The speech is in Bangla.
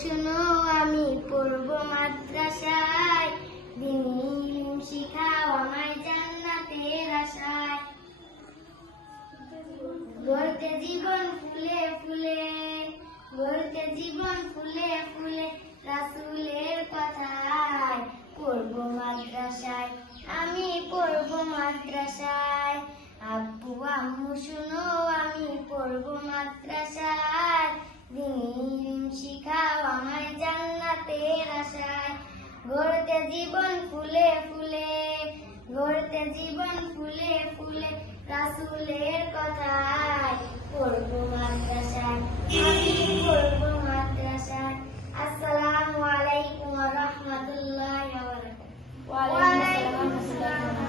শুনো আমি পড়ব মাদ্রাসায়, দিনী ইলম শিখাও আমায় জান্নাতের আশায়। গড়তে জীবন ফুলে ফুলে, গড়তে জীবন ফুলে ফুলে, রাসূলের কথায় পড়ব মাদ্রাসায়, আমি পড়ব মাদ্রাসায়। আব্বু আম্মু শুনো আমি পড়ব মাদ্রাসায়, দিনী ইলম শিখাও আমায় জান্নাতের আশায়। গড়তে জীবন ফুলে ফুলে, গড়তে জীবন ফুলে ফুলে, রাসূলের কথায় পড়ব মাদ্রাসায়, আমি পড়ব মাদ্রাসায়। আসসালামু আলাইকুম ওয়া রাহমাতুল্লাহি ওয়া বারাকাতুহু। ওয়া আলাইকুম আসসালাম।